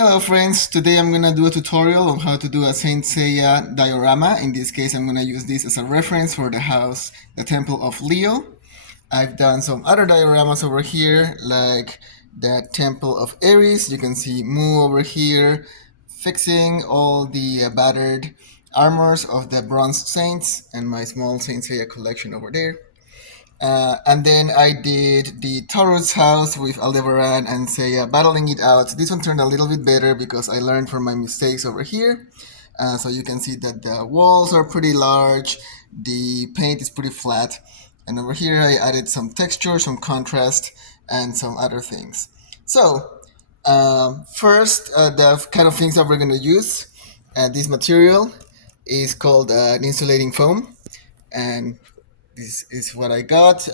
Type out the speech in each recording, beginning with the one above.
Hello friends, today I'm gonna do a tutorial on how to do a Saint Seiya diorama. In this case I'm gonna use this as a reference for the house, the Temple of Leo. I've done some other dioramas over here like the Temple of Ares. You can see Mu over here fixing all the battered armors of the bronze saints and my small Saint Seiya collection over there. And then I did the Taurus house with Aldebaran and Seiya battling it out. This one turned a little bit better because I learned from my mistakes over here. So you can see that the walls are pretty large, the paint is pretty flat, and over here I added some texture, some contrast, and some other things. So first, the kind of things that we're going to use, this material is called an insulating foam, and this is what I got.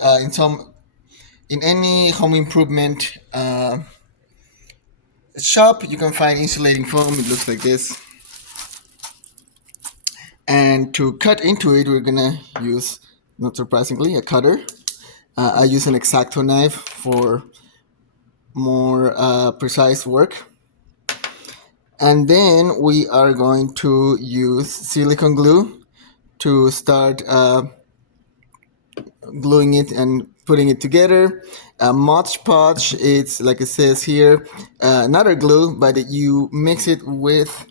In any home improvement shop, you can find insulating foam. It looks like this. And to cut into it, we're gonna use, not surprisingly, a cutter. I use an X-Acto knife for more precise work. And then we are going to use silicone glue to start gluing it and putting it together. Mod Podge, it's like it says here, another glue, but you mix it with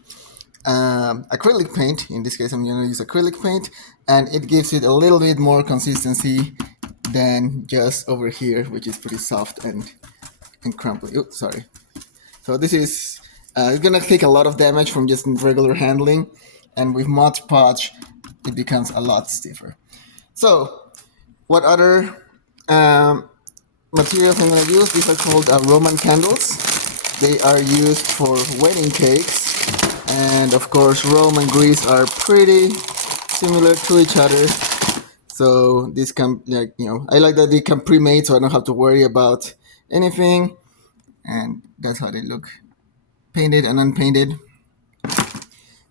acrylic paint. In this case, I'm going to use acrylic paint, and it gives it a little bit more consistency than just over here, which is pretty soft and crumbly. Oops, sorry. So this is it's gonna take a lot of damage from just regular handling, and with Mod Podge, it becomes a lot stiffer. So what other materials I'm going to use? These are called Roman candles. They are used for wedding cakes, and of course Rome and Greece are pretty similar to each other. So this can, I like that they come pre-made, so I don't have to worry about anything. And that's how they look, painted and unpainted.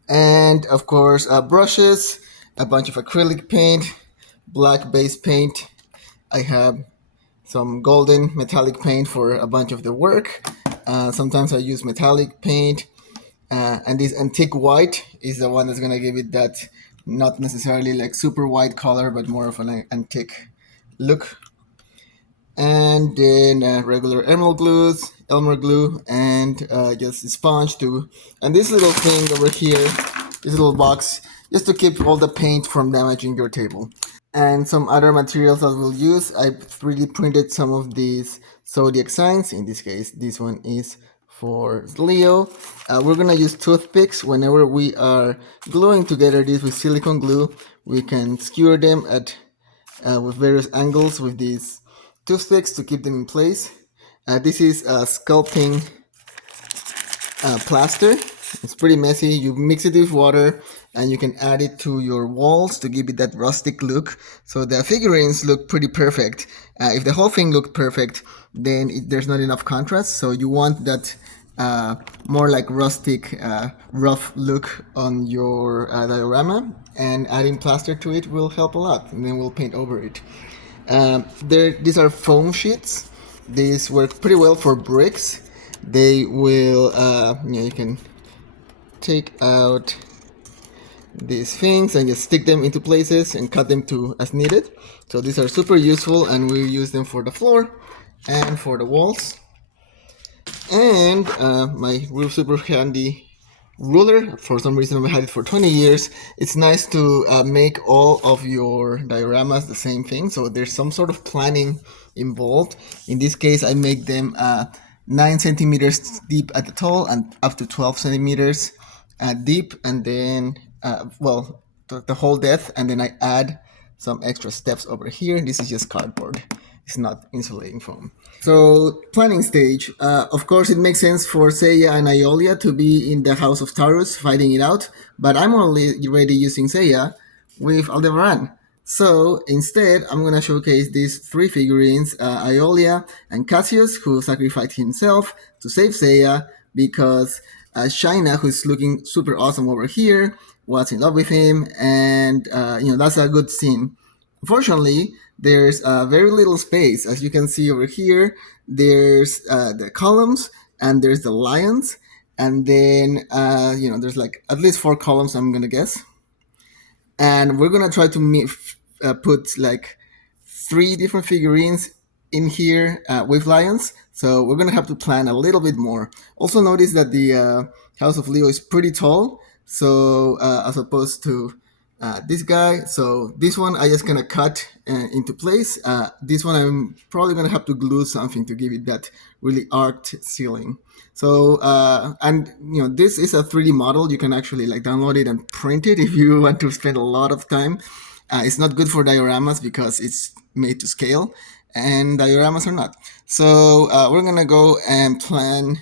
And of course brushes, a bunch of acrylic paint, black base paint. I have some golden metallic paint for a bunch of the work. Sometimes I use metallic paint, and this antique white is the one that's gonna give it that not necessarily like super white color, but more of an antique look. And then regular Elmer glue, and just a sponge too. And this little thing over here, this little box, just to keep all the paint from damaging your table. And some other materials that we'll use. I 3D printed some of these zodiac signs. In this case, this one is for Leo. We're gonna use toothpicks whenever we are gluing together this with silicone glue. We can skewer them at with various angles with these toothpicks to keep them in place. This is a sculpting plaster. It's pretty messy. You mix it with water and you can add it to your walls to give it that rustic look. So the figurines look pretty perfect. If the whole thing looked perfect, then there's not enough contrast. So you want that more like rustic, rough look on your diorama, and adding plaster to it will help a lot, and then we'll paint over it. These are foam sheets. These work pretty well for bricks. They will, you can take out these things and just stick them into places and cut them to as needed. So these are super useful, and we use them for the floor and for the walls. And my real super handy ruler. For some reason I've had it for 20 years. It's nice to make all of your dioramas the same thing, so there's some sort of planning involved. In this case I make them 9 centimeters deep at the tall and up to 12 centimeters deep, and then the whole depth, and then I add some extra steps over here. This is just cardboard. It's not insulating foam. So planning stage. Of course, it makes sense for Seiya and Aiolia to be in the House of Taurus fighting it out, but I'm already using Seiya with Aldebaran. So instead, I'm going to showcase these 3 figurines, Aiolia and Cassios, who sacrificed himself to save Seiya because Shaina, who's looking super awesome over here, was in love with him, and that's a good scene. Unfortunately, there's very little space. As you can see over here, there's the columns and there's the lions, and then there's like at least 4 columns, I'm gonna guess, and we're gonna try to put like 3 different figurines in here with lions. So we're gonna have to plan a little bit more. Also notice that the House of Leo is pretty tall, so as opposed to this guy. So this one I just gonna cut into place. This one I'm probably gonna have to glue something to give it that really arced ceiling. So and this is a 3D model. You can actually like download it and print it if you want to spend a lot of time. It's not good for dioramas because it's made to scale, and dioramas are not. So we're gonna go and plan.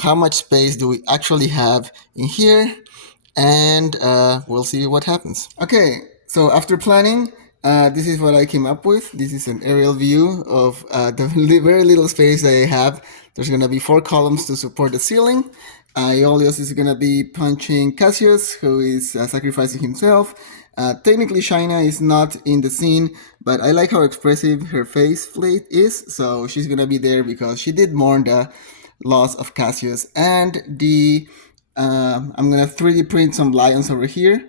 How much space do we actually have in here, and we'll see what happens. Okay, so after planning, this is what I came up with. This is an aerial view of the very little space that I have. There's going to be 4 columns to support the ceiling. Aiolia is going to be punching Cassios, who is sacrificing himself. Technically, Shaina is not in the scene, but I like how expressive her face plate is, so she's going to be there because she did mourn the loss of Cassius. And I'm gonna 3D print some lions over here.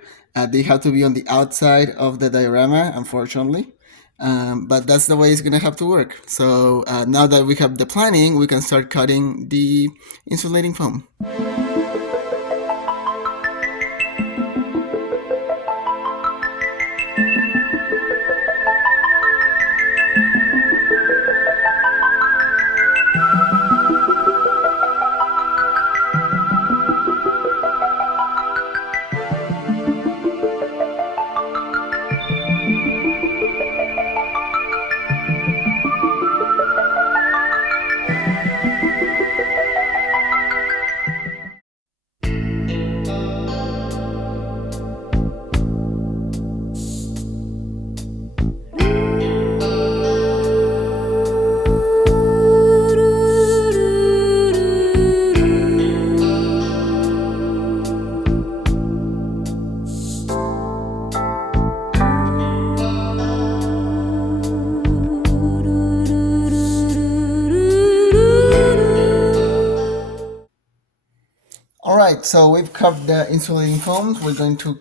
They have to be on the outside of the diorama, unfortunately. But that's the way it's gonna have to work. So now that we have the planning, we can start cutting the insulating foam. All right, so we've covered the insulating foams. We're going to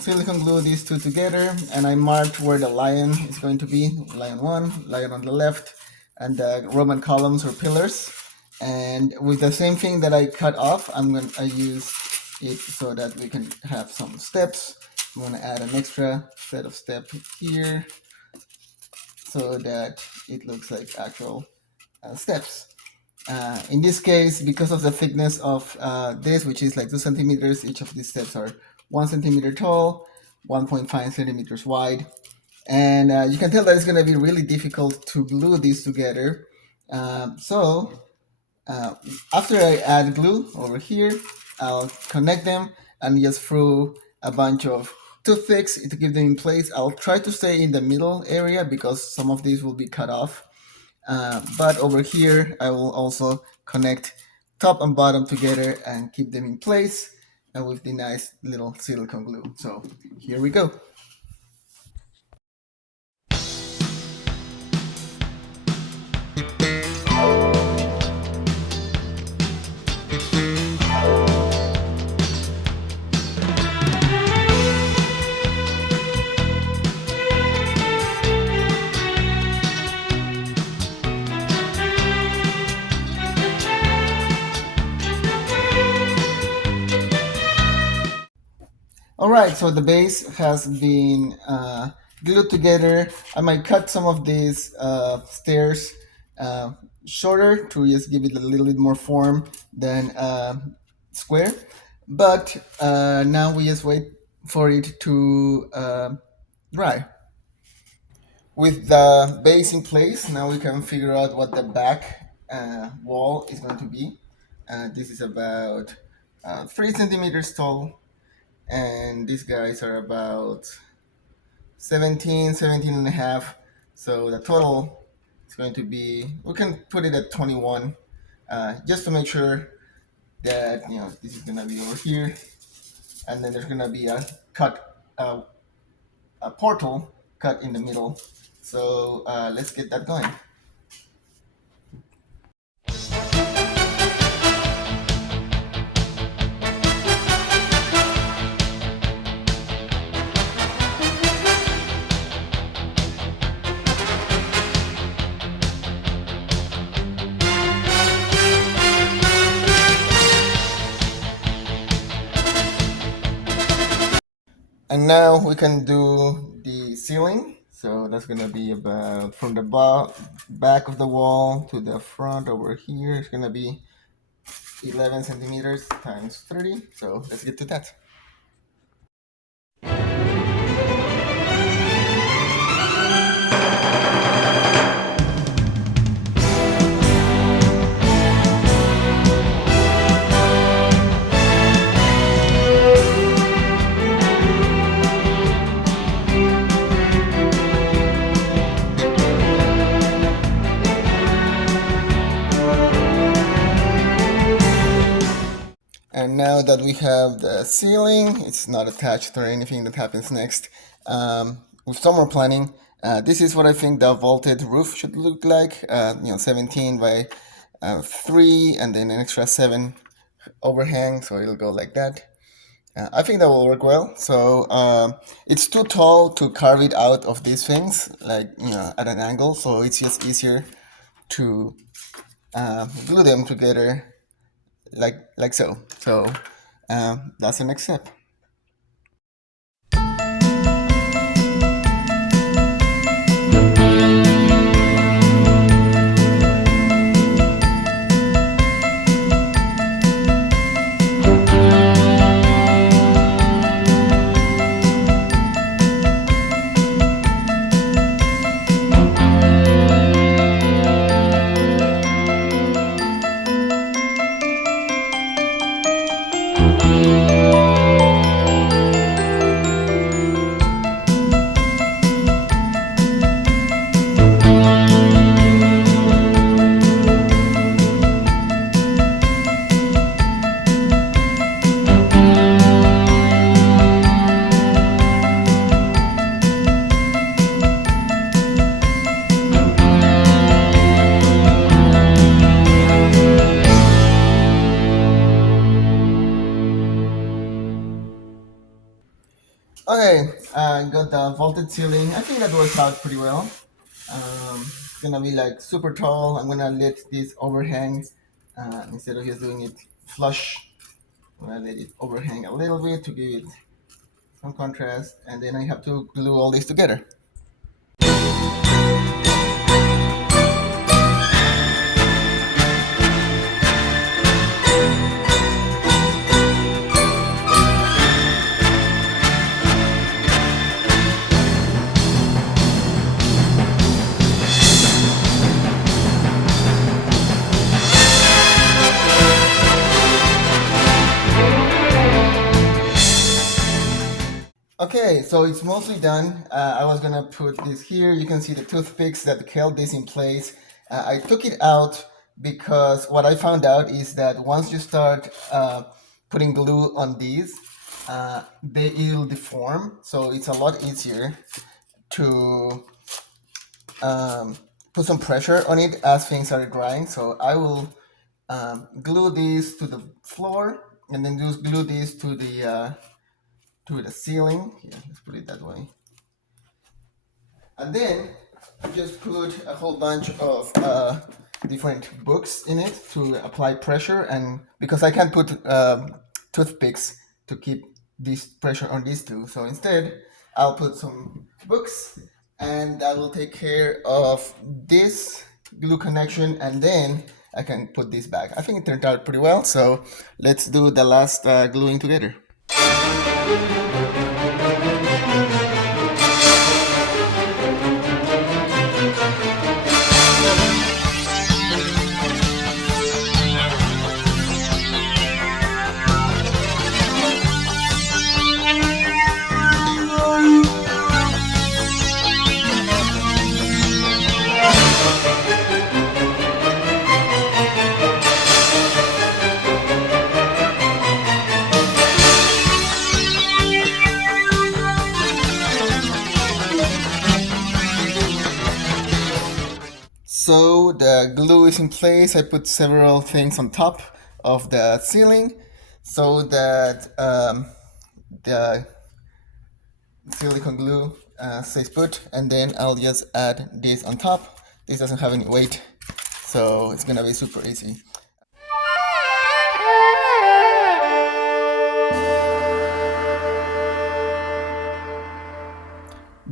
silicone glue these two together, and I marked where the lion is going to be. Lion 1, lion on the left, and the Roman columns or pillars. And with the same thing that I cut off, I use it so that we can have some steps. I'm gonna add an extra set of steps here so that it looks like actual steps. In this case, because of the thickness of this, which is like 2 centimeters, each of these steps are 1 centimeter tall, 1.5 centimeters wide. And you can tell that it's going to be really difficult to glue these together. So after I add glue over here, I'll connect them and just throw a bunch of toothpicks to keep them in place. I'll try to stay in the middle area because some of these will be cut off. But over here, I will also connect top and bottom together and keep them in place with the nice little silicone glue. So here we go. All right, so the base has been glued together. I might cut some of these stairs shorter to just give it a little bit more form than square. But now we just wait for it to dry. With the base in place, now we can figure out what the back wall is going to be. This is about 3 centimeters tall, and these guys are about 17 and a half. So the total is going to be, we can put it at 21, just to make sure that, this is gonna be over here. And then there's gonna be a portal cut in the middle. So let's get that going. And now we can do the ceiling. So that's gonna be about from the back of the wall to the front over here. It's gonna be 11 centimeters times 30. So let's get to that. And now that we have the ceiling, it's not attached or anything that happens next. With summer planning, this is what I think the vaulted roof should look like. 17 by 3, and then an extra 7 overhang, so it'll go like that. I think that will work well. So it's too tall to carve it out of these things, like at an angle. So it's just easier to glue them together, like so. So that's the next step. Okay, got the vaulted ceiling. I think that works out pretty well. It's gonna be like super tall. I'm gonna let this overhang instead of just doing it flush. I'm gonna let it overhang a little bit to give it some contrast, and then I have to glue all this together. Okay, so it's mostly done. I was gonna put this here. You can see the toothpicks that held this in place. I took it out because what I found out is that once you start putting glue on these, it'll deform. So it's a lot easier to put some pressure on it as things are drying. So I will glue these to the floor and then just glue these to the ceiling. Yeah, let's put it that way. And then just put a whole bunch of different books in it to apply pressure. And because I can't put toothpicks to keep this pressure on these two, so instead I'll put some books, and that will take care of this glue connection, and then I can put this back. I think it turned out pretty well, so let's do the last gluing together. So the glue is in place. I put several things on top of the ceiling so that the silicone glue stays put, and then I'll just add this on top. This doesn't have any weight, so it's gonna be super easy.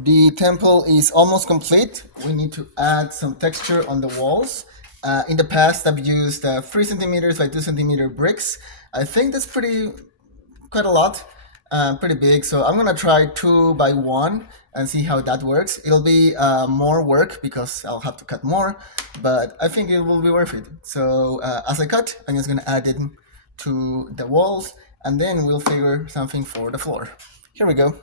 The temple is almost complete. We need to add some texture on the walls. In the past, I've used 3 centimeters by 2 centimeter bricks. I think that's quite a lot, pretty big. So I'm gonna try 2 by 1 and see how that works. It'll be more work because I'll have to cut more, but I think it will be worth it. So as I cut, I'm just gonna add it to the walls, and then we'll figure something for the floor. Here we go.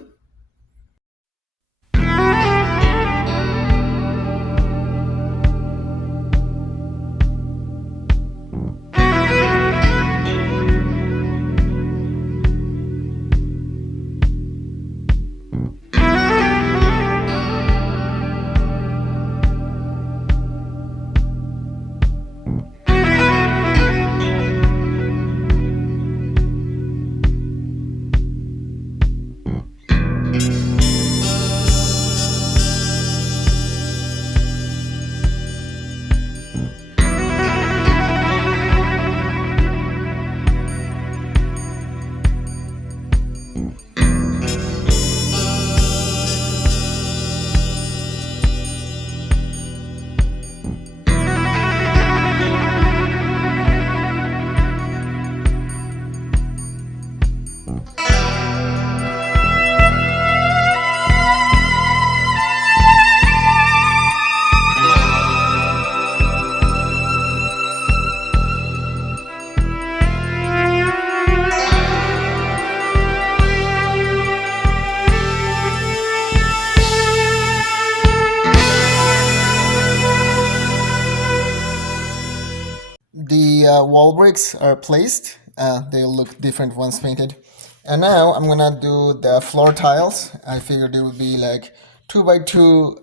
The wall bricks are placed. They'll look different once painted. And now I'm gonna do the floor tiles. I figured it would be like 2 by 2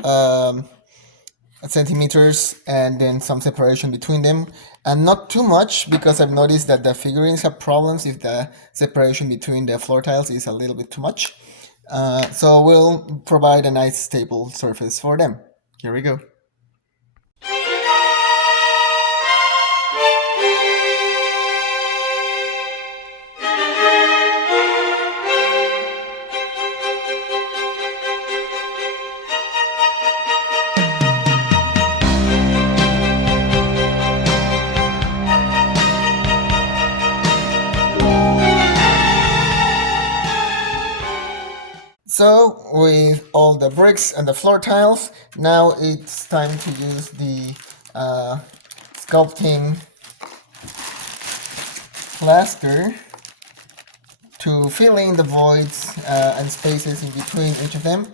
centimeters and then some separation between them. And not too much because I've noticed that the figurines have problems if the separation between the floor tiles is a little bit too much. So we'll provide a nice stable surface for them. Here we go. So with all the bricks and the floor tiles, now it's time to use the sculpting plaster to fill in the voids and spaces in between each of them.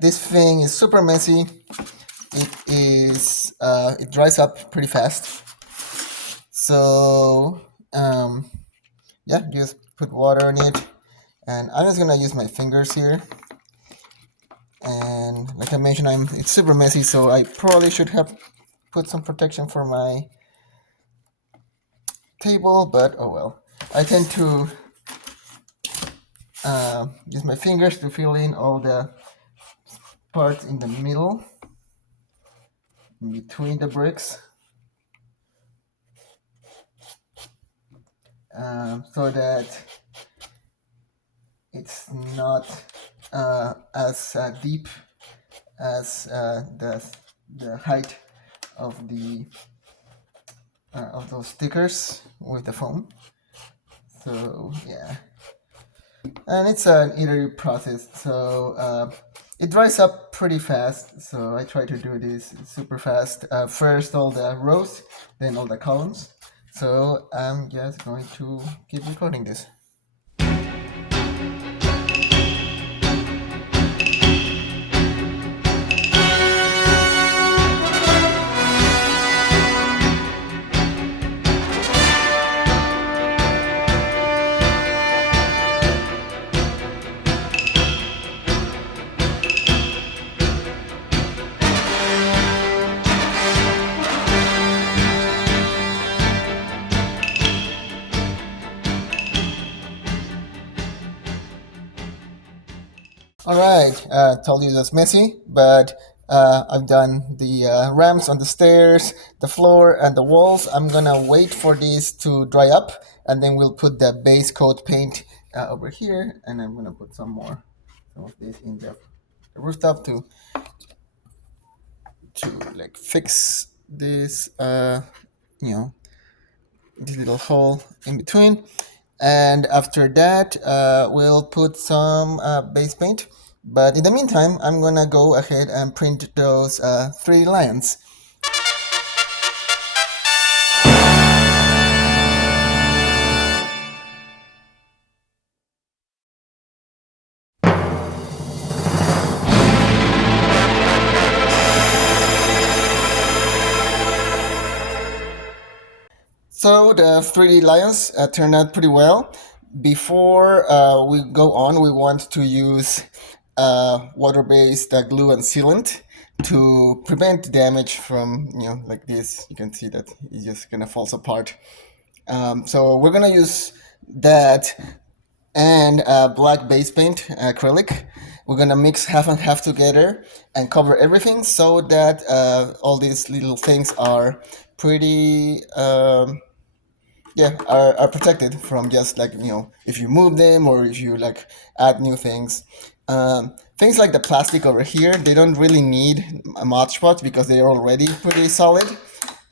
This thing is super messy. It dries up pretty fast. So yeah, just put water in it. And I'm just gonna use my fingers here. And like I mentioned, it's super messy, so I probably should have put some protection for my table, but oh well. I tend to use my fingers to fill in all the parts in the middle, in between the bricks, so that it's not as deep as the height of those stickers with the foam. So yeah, and it's an iterative process. So it dries up pretty fast. So I try to do this super fast. First all the rows, then all the columns. So I'm just going to keep recording this. All right, told you that's messy, but I've done the ramps on the stairs, the floor, and the walls. I'm gonna wait for these to dry up, and then we'll put the base coat paint over here, and I'm gonna put some of this in there the rooftop to like fix this you know this little hole in between. And after that, we'll put some base paint. But in the meantime, I'm gonna go ahead and print those 3 lions. So the 3D lions turned out pretty well. Before we go on, we want to use water-based glue and sealant to prevent damage from, like this. You can see that it just kind of falls apart. So we're gonna use that and black base paint, acrylic. We're gonna mix half and half together and cover everything so that all these little things are pretty are protected from just like if you move them or if you like add new things. Things like the plastic over here, they don't really need a Mod Podge because they're already pretty solid,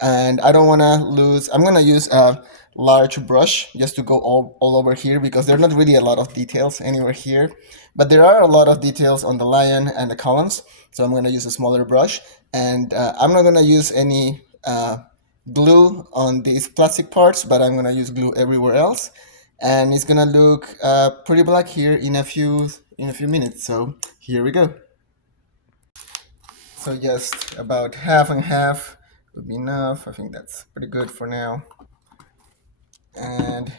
and I don't want to lose. I'm gonna use a large brush just to go all over here because there are not really a lot of details anywhere here, but there are a lot of details on the lion and the columns, so I'm gonna use a smaller brush. And I'm not gonna use any glue on these plastic parts, but I'm gonna use glue everywhere else, and it's gonna look pretty black here in a few minutes. So here we go. So just about half and half would be enough. I think that's pretty good for now. And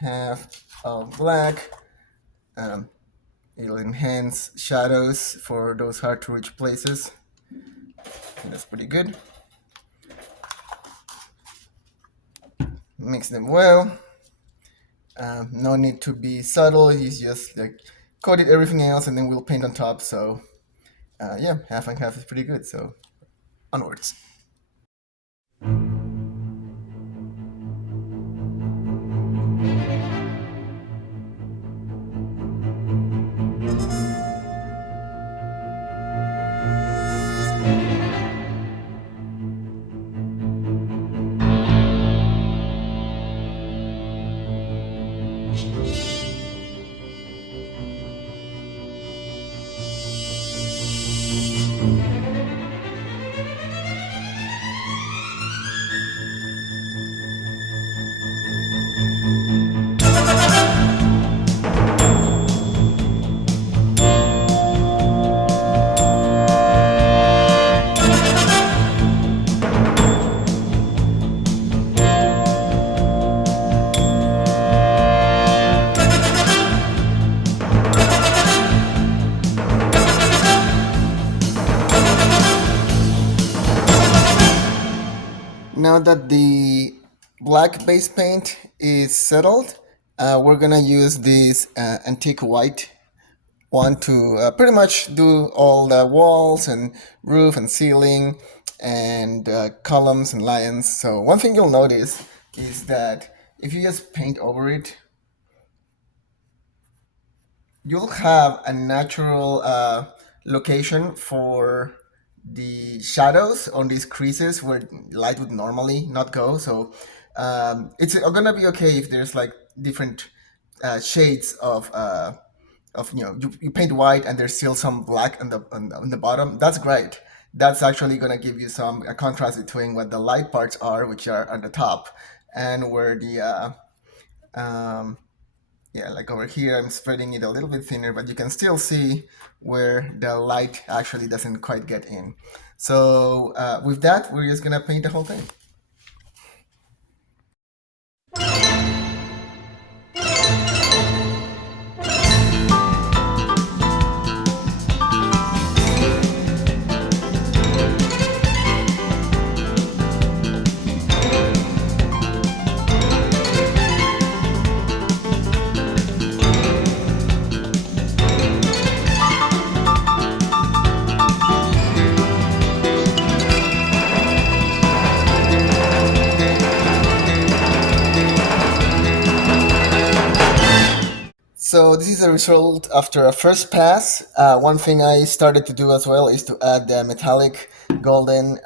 half of black. It'll enhance shadows for those hard to reach places. I think that's pretty good. Mix them well. No need to be subtle. It's just like coated everything else and then we'll paint on top. So yeah, half and half is pretty good. So onwards. Now that the black base paint is settled, we're gonna use this antique white one to pretty much do all the walls and roof and ceiling and columns and lions. So one thing you'll notice is that if you just paint over it, you'll have a natural location for the shadows on these creases where light would normally not go. So it's gonna be okay if there's like different shades of you paint white and there's still some black on the bottom. That's great. That's actually gonna give you some contrast between what the light parts are, which are on the top, and where the yeah, like over here, I'm spreading it a little bit thinner, but you can still see where the light actually doesn't quite get in. So with that, we're just gonna paint the whole thing. So this is a result after a first pass. One thing I started to do as well is to add the metallic golden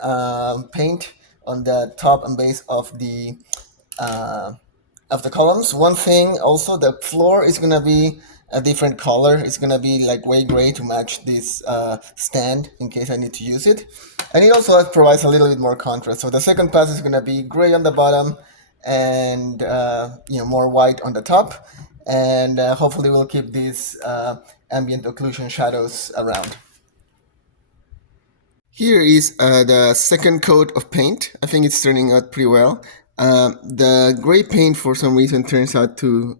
paint on the top and base uh, of the columns. One thing also, the floor is gonna be a different color. It's gonna be like way gray to match this stand in case I need to use it. And it also provides a little bit more contrast. So the second pass is gonna be gray on the bottom and more white on the top. And hopefully we'll keep these ambient occlusion shadows around. Here is the second coat of paint. I think it's turning out pretty well. The gray paint for some reason turns out to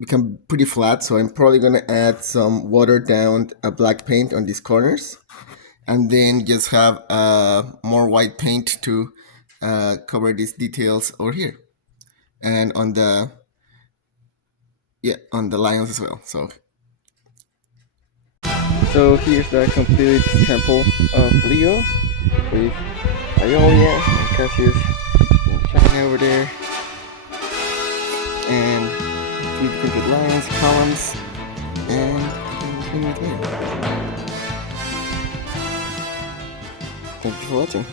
become pretty flat, so I'm probably going to add some watered down black paint on these corners, and then just have more white paint to cover these details over here, and on the lines as well. So here's the completed sample of Leo with Aiolia and Cassios and Shaina over there, and 3D printed lines, columns, and everything right there. Thank you for watching.